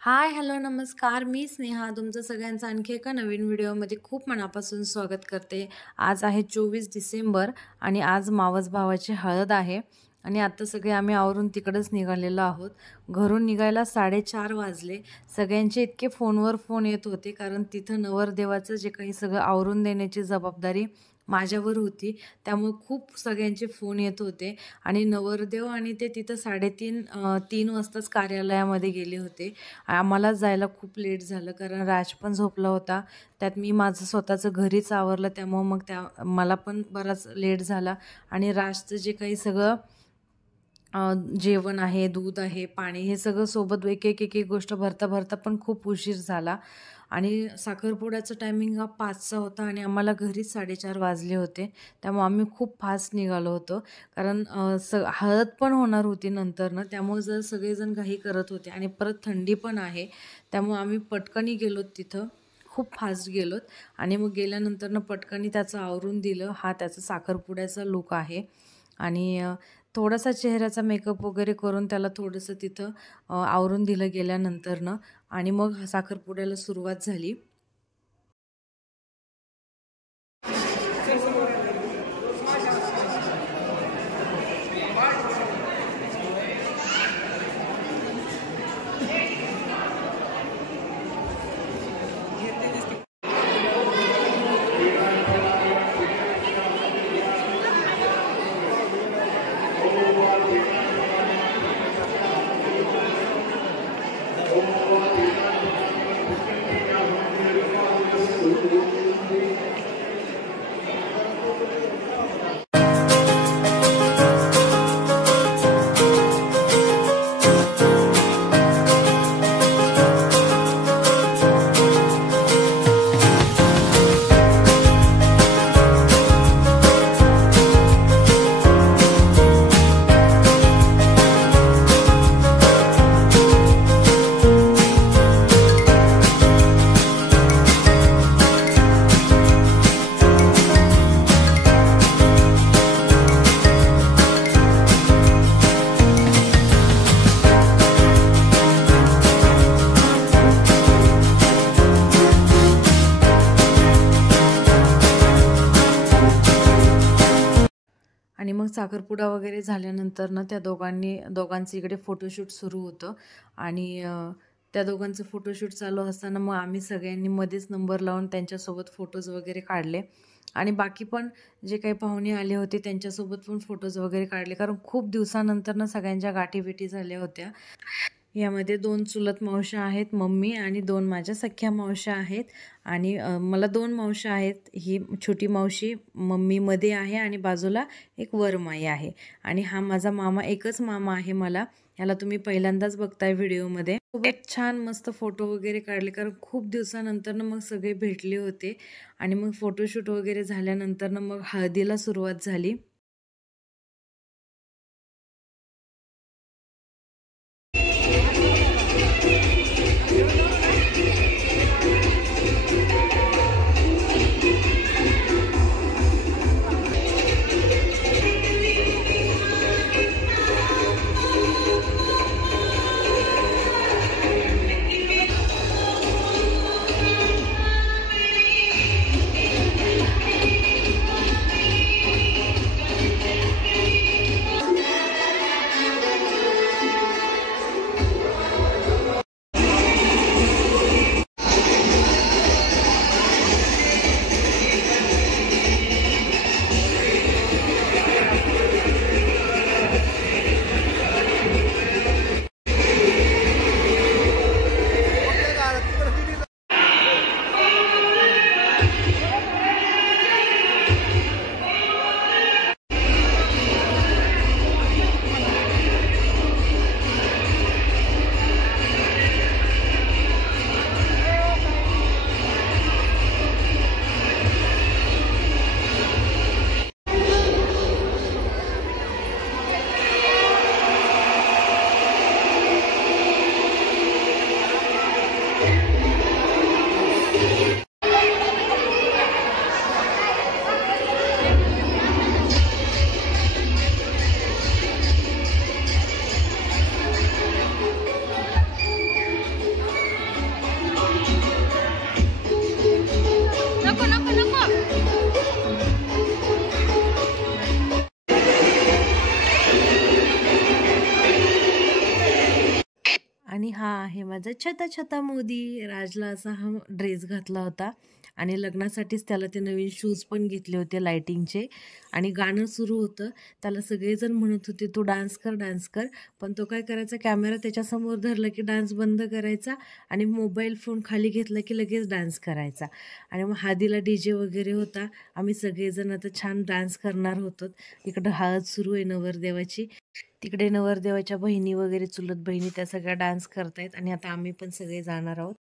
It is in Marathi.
हाय, हॅलो, नमस्कार. मी स्नेहा तुमचं सगळ्यांचं आणखी एका नवीन व्हिडिओमध्ये खूप मनापासून स्वागत करते. आज आहे 24 डिसेंबर आणि आज मावस भावाची हळद आहे आणि आता सगळे आम्ही आवरून तिकडंच निघालेलो आहोत. घरून निघायला 4:30 वाजले. सगळ्यांचे इतके फोनवर फोन येत होते कारण तिथं नवरदेवाचं जे काही सगळं आवरून देण्याची जबाबदारी माझ्यावर होती. त्यामुळे खूप सगळ्यांचे फोन येत होते आणि नवरदेव आणि ते तिथं 3:30 वाजताच कार्यालयामध्ये गेले होते. आम्हाला जायला खूप लेट झालं कारण राज पण झोपला होता. त्यात मी माझं स्वतःचं घरीच आवरलं त्यामुळं मग मला पण बराच लेट झाला आणि राजचं जे काही सगळं जेवण आहे, दूध आहे, पाणी हे सगळं सोबत एक गोष्ट भरता पण खूप उशीर झाला आणि साखरपुड्याचा टायमिंग हा 5चा होता आणि आम्हाला घरी 4:30 वाजले होते. त्यामुळे आम्ही खूप फास्ट निघालो होतो कारण हळद पण होणार होती नंतरनं. त्यामुळे जर सगळेजण घाई करत होते आणि परत थंडी पण आहे. त्यामुळे आम्ही पटकनी गेलोत तिथं. खूप फास्ट गेलोत आणि मग गेल्यानंतरनं पटकनी त्याचं आवरून दिलं. हा त्याचा साखरपुड्याचा लूक आहे आणि थोडासा चेहऱ्याचा मेकअप वगैरे करून त्याला थोडंसं तिथं आवरून दिलं गेल्यानंतरनं आणि मग साखरपुड्याला सुरुवात झाली. आणि मग साखरपुडा वगैरे झाल्यानंतर ना त्या दोघांचं इकडे फोटोशूट सुरू होतं आणि त्या दोघांचं फोटोशूट चालू असताना मग आम्ही सगळ्यांनी मध्येच नंबर लावून त्यांच्यासोबत फोटोज वगैरे काढले आणि बाकी पण जे काही पाहुणे आले होते त्यांच्यासोबत पण फोटोज वगैरे काढले कारण खूप दिवसानंतर ना सगळ्यांच्या गाठीभेटी झाल्या होत्या. यामध्ये 2 चुलत मावश्या आहेत, मम्मी आणि 2 माझ्या सख्ख्या मावश्या आहेत आणि मला 2 मावश्या आहेत. ही छोटी मावशी मम्मीमध्ये आहे आणि बाजूला एक वरमाई आहे आणि हा माझा मामा, एकच मामा आहे मला. याला तुम्ही पहिल्यांदाच बघताय व्हिडिओमध्ये. खूप छान मस्त फोटो वगैरे काढले कारण खूप दिवसानंतर मग सगळे भेटले होते आणि मग फोटोशूट वगैरे झाल्यानंतर मग हळदीला सुरुवात झाली. आणि हा आहे माझा छोटा छोटा मोदी. राजला असा हा ड्रेस घातला होता आणि लग्नासाठीच त्याला ते नवीन शूज पण घेतले होते लाइटिंगचे आणि गाणं सुरू होतं. त्याला सगळेजण म्हणत होते, "तू डान्स कर, डान्स कर." पण तो काय करायचा, कॅमेरा त्याच्यासमोर धरला की डान्स बंद करायचा आणि मोबाईल फोन खाली घेतला की लगेच डान्स करायचा. आणि मग हळदीला डीजे वगैरे होता. आम्ही सगळेजण आता छान डान्स करणार होतो. इकडं हळद सुरू आहे नवरदेवाची. तिकडे नवरदेवाच्या बहिणी वगैरे चुलत बहिणी त्या सगळ्या डान्स करतायत आणि आता आम्ही पण सगळे जाणार आहोत.